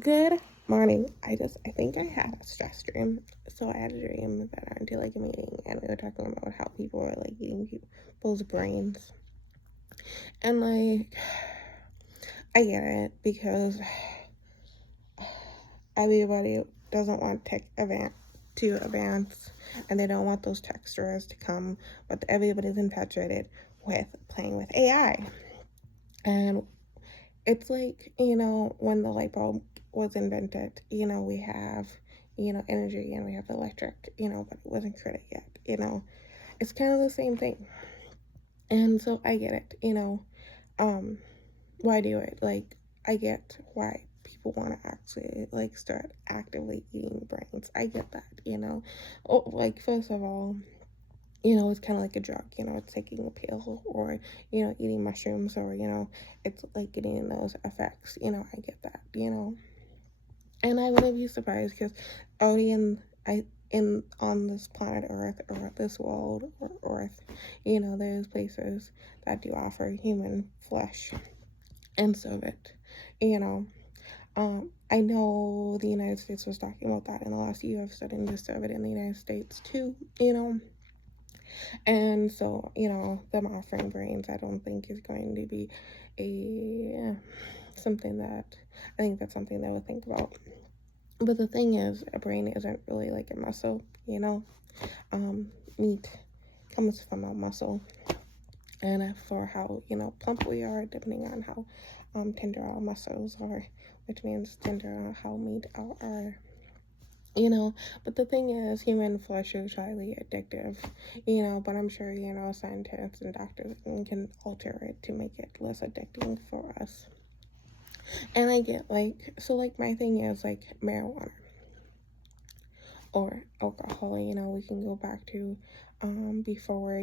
Good morning. I think I had a stress dream. So I had a dream that I went to like a meeting and we were talking about how people were like eating people's brains. And like, I get it because everybody doesn't want tech to advance and they don't want those textures to come, but everybody's infatuated with playing with AI. And it's like, when the light bulb was invented, we have, energy and we have electric, but it wasn't created yet, It's kind of the same thing. And so I get it, um, why do it? Like, I get why people want to actually, like, start actively eating brains. I get that, like, first of all, it's kind of like a drug, it's taking a pill or, eating mushrooms or, it's like getting those effects, I get that, And I wouldn't be surprised because already in on this planet Earth or this world or Earth, there's places that do offer human flesh and serve it, you know. I know the United States was talking about that in the last year of starting to serve it in the United States too, And so, them offering brains, I don't think is going to be a something that I think that's something they would think about. But the thing is, a brain isn't really like a muscle, Meat comes from a muscle, and for how plump we are, depending on how tender our muscles are, which means tender how meat are but the thing is, human flesh is highly addictive, but I'm sure, scientists and doctors can alter it to make it less addicting for us. And I get like my thing is like marijuana or alcohol, we can go back to before,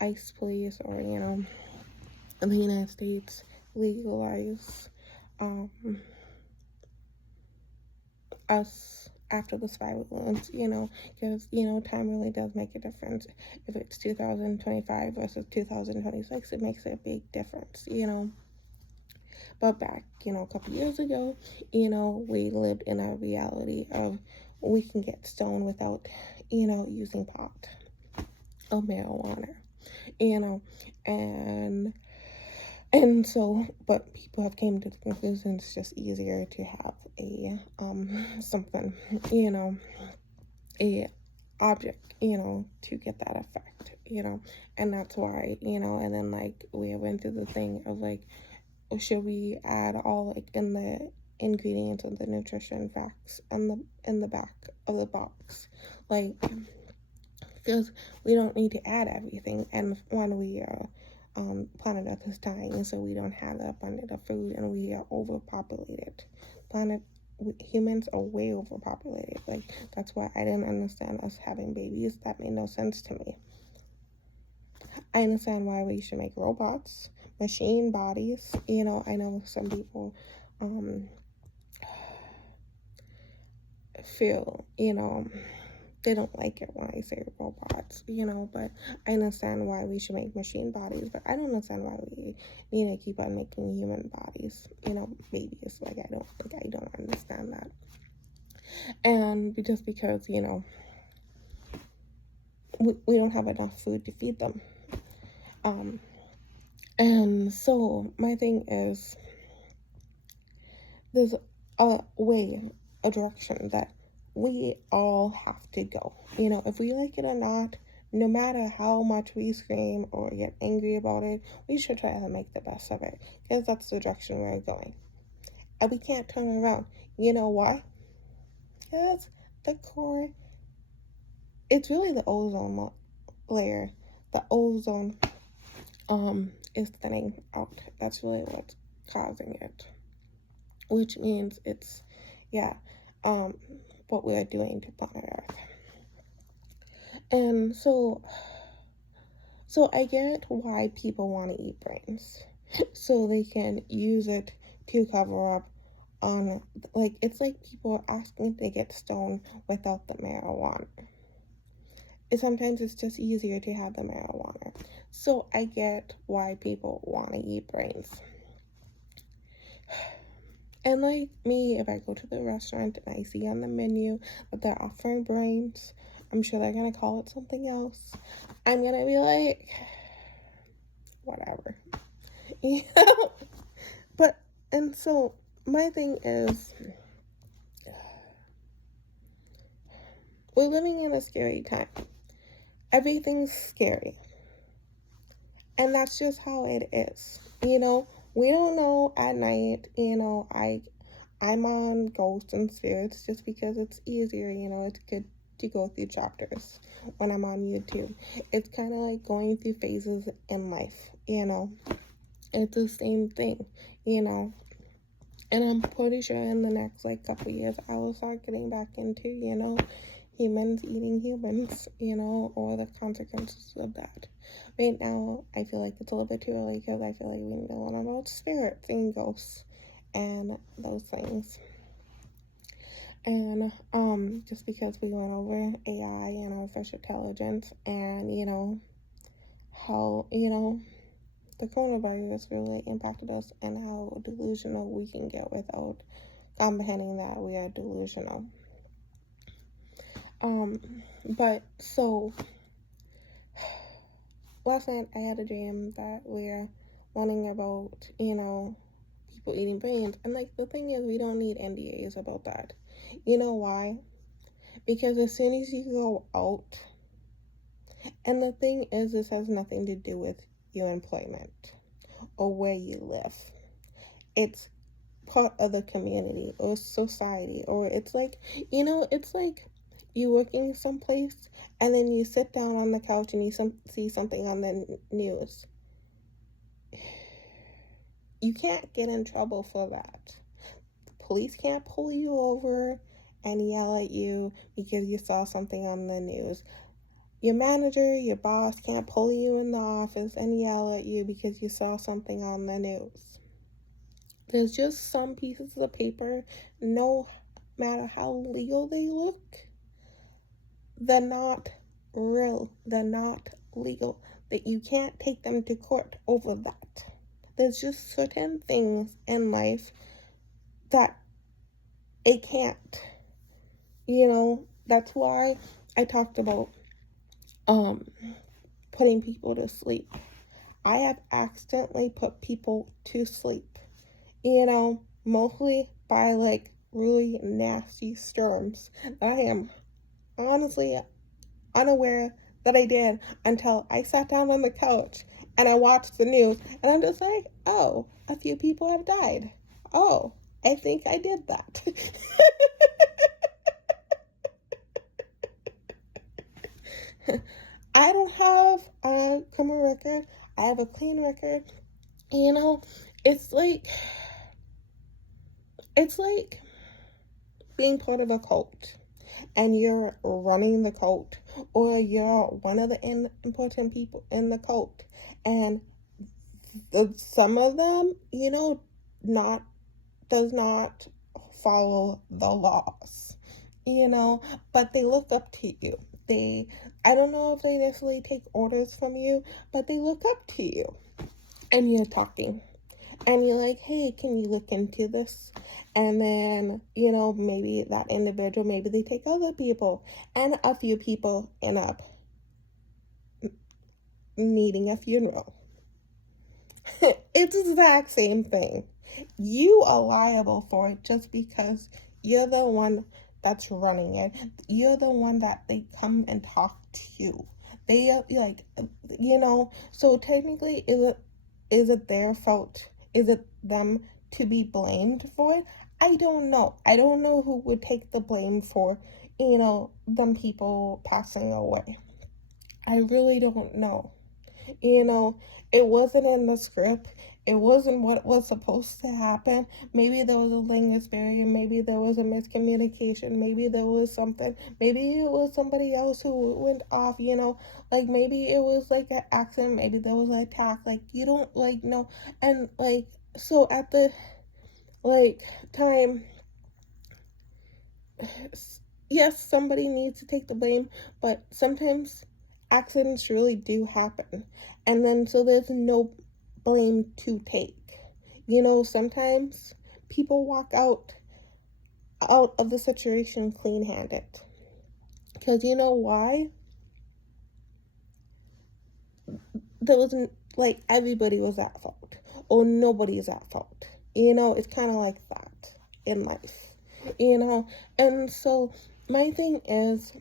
ICE police or, in the United States legalize um us after the spy balloons, because, time really does make a difference. If it's 2025 versus 2026, it makes a big difference, But back, a couple years ago, we lived in a reality of we can get stoned without, using pot or marijuana, you know, and so, but people have came to the conclusion it's just easier to have a something, a object, to get that effect, and that's why, and then like we went through the thing of like, should we add all like in the ingredients and the nutrition facts and in the back of the box, like because we don't need to add everything, and when we are planet Earth is dying, so we don't have that abundant of food, and we are overpopulated. Planet Humans are way overpopulated. Like that's why I didn't understand us having babies. That made no sense to me. I understand why we should make robots, machine bodies. I know some people feel, they don't like it when I say robots, but I understand why we should make machine bodies, but I don't understand why we need to keep on making human bodies, babies. Like, I don't understand that. And just because, we don't have enough food to feed them. And so my thing is, there's a direction that we all have to go. If we like it or not, no matter how much we scream or get angry about it, we should try to make the best of it because that's the direction we're going. And we can't turn around. You know why? Because the core, it's really the ozone layer. The ozone is thinning out. That's really what's causing it. Which means it's, yeah, what we are doing to planet Earth. And so I get why people want to eat brains. So they can use it to cover up on, like, it's like people asking to get stoned without the marijuana. Sometimes it's just easier to have the marijuana. So I get why people want to eat brains. And like me, if I go to the restaurant and I see on the menu that they're offering brains, I'm sure they're gonna call it something else. I'm gonna be like, whatever. You know? But, and so my thing is, we're living in a scary time. Everything's scary. And that's just how it is. You know, we don't know at night, you know, I'm on ghosts and spirits just because it's easier, you know, it's good to go through chapters when I'm on YouTube. It's kind of like going through phases in life, you know. It's the same thing, you know. And I'm pretty sure in the next like couple years I will start getting back into, you know, humans eating humans, you know, or the consequences of that. Right now, I feel like it's a little bit too early because I feel like we need to learn about spirits and ghosts and those things. And just because we went over AI and artificial intelligence and, you know, how, you know, the coronavirus really impacted us and how delusional we can get without comprehending that we are delusional. But so last night I had a dream that we're learning about, you know, people eating brains. And like the thing is, we don't need NDAs about that. You know why? Because as soon as you go out, and the thing is, this has nothing to do with your employment or where you live. It's part of the community or society, or it's like, you know, it's like you working someplace and then you sit down on the couch and you see something on the news. You can't get in trouble for that. The police can't pull you over and yell at you because you saw something on the news. Your manager, your boss can't pull you in the office and yell at you because you saw something on the news. There's just some pieces of paper, no matter how legal they look, they're not real, they're not legal, that you can't take them to court over that. There's just certain things in life that it can't, you know. That's why I talked about putting people to sleep. I have accidentally put people to sleep, you know, mostly by like really nasty storms that I am honestly unaware that I did until I sat down on the couch and I watched the news and I'm just like, oh, a few people have died. Oh, I think I did that. I don't have a criminal record. I have a clean record. You know, it's like being part of a cult and you're running the cult, or you're one of the important people in the cult, and some of them, you know, does not follow the laws, you know, but they look up to you. I don't know if they necessarily take orders from you, but they look up to you, and you're talking. And you're like, hey, can you look into this? And then, you know, maybe that individual, maybe they take other people. And a few people end up needing a funeral. It's the exact same thing. You are liable for it just because you're the one that's running it. You're the one that they come and talk to. They are like, you know, so technically, is it their fault? Is it them to be blamed for it? I don't know. I don't know who would take the blame for, you know, them people passing away. I really don't know. You know, it wasn't in the script. It wasn't what was supposed to happen. Maybe there was a language barrier. Maybe there was a miscommunication. Maybe there was something. Maybe it was somebody else who went off, you know. Like, maybe it was, like, an accident. Maybe there was an attack. Like, you don't, like, know. And, like, so at the, like, time, yes, somebody needs to take the blame. But sometimes accidents really do happen. And then so there's no blame to take. You know, sometimes people walk out of the situation clean-handed. Because you know why? There wasn't, like, everybody was at fault, or nobody's at fault. It's kind of like that in life, And so my thing is,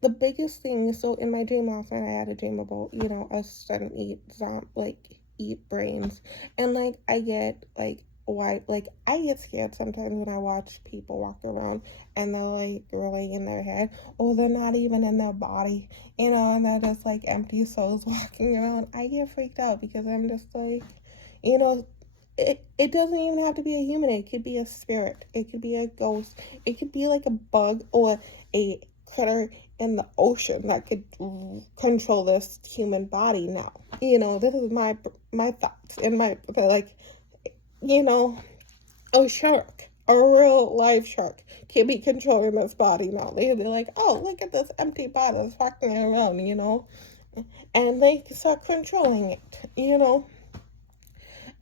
the biggest thing, so in my dream last night, I had a dream about, us starting to eat brains. And, like, I get, like, why, like, I get scared sometimes when I watch people walk around and they're, like, really in their head, or they're not even in their body, and they're just, like, empty souls walking around. I get freaked out because I'm just, like, you know, it doesn't even have to be a human. It could be a spirit. It could be a ghost. It could be like a bug or a critter in the ocean that could control this human body now. This is my thoughts and my, like, a shark, a real live shark, can be controlling this body now. They're like, oh, look at this empty body that's walking around, and they can start controlling it.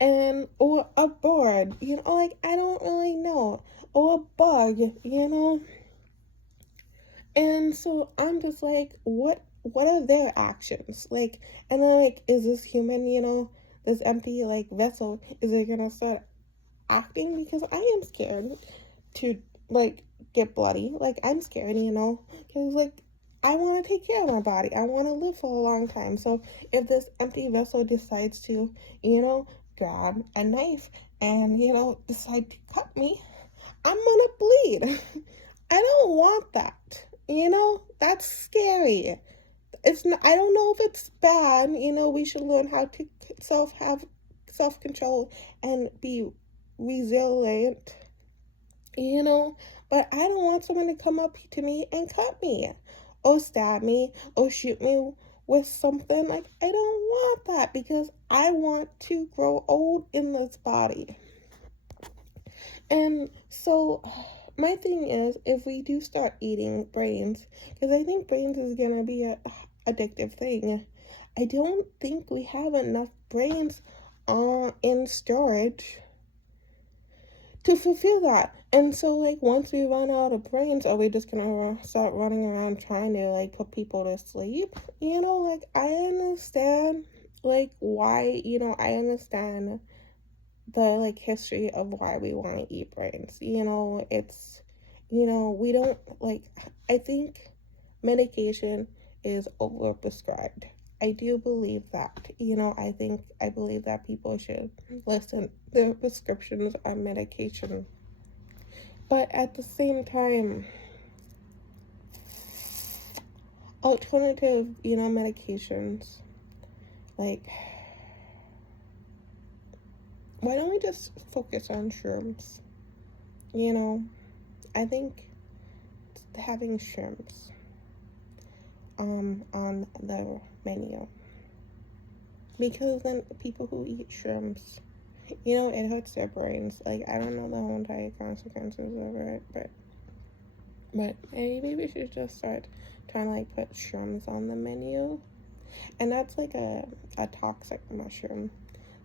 And or a bird, like, I don't really know, or a bug. And so I'm just like, what are their actions? Like, and then, like, is this human, this empty, like, vessel, is it gonna start acting? Because I am scared to, like, get bloody. Like, I'm scared, because, like, I want to take care of my body. I want to live for a long time. So if this empty vessel decides to, grab a knife and, decide to cut me, I'm gonna bleed. I don't want that. That's scary. It's not, I don't know if it's bad. We should learn how to have self control and be resilient. But I don't want someone to come up to me and cut me, or stab me, or shoot me with something. Like, I don't want that, because I want to grow old in this body. And so my thing is, if we do start eating brains, because I think brains is gonna be a addictive thing, I don't think we have enough brains in storage to fulfill that. And so, like, once we run out of brains, are we just gonna start running around trying to, like, put people to sleep? Like, I understand, like, why, I understand the, like, history of why we want to eat brains. It's, we don't, like, I think medication is overprescribed. I do believe that. I believe that people should listen their prescriptions on medication. But at the same time, alternative, medications, like, why don't we just focus on shrooms? I think having shrooms on the menu, because then people who eat shrimps, it hurts their brains. Like, I don't know the whole entire consequences of it, but maybe we should just start trying to, like, put shrooms on the menu. And that's like a toxic mushroom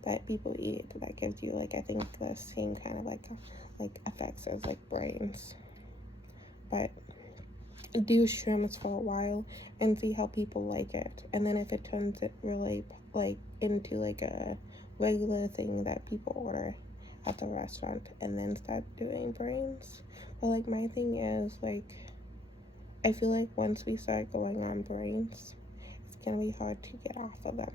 that people eat that gives you, like, I think the same kind of like effects as, like, brains. But do shrooms for a while and see how people like it, and then if it turns it really, like, into, like, a regular thing that people order at the restaurant, and then start doing brains. But, like, my thing is, like, I feel like once we start going on brains, it's gonna be hard to get off of them.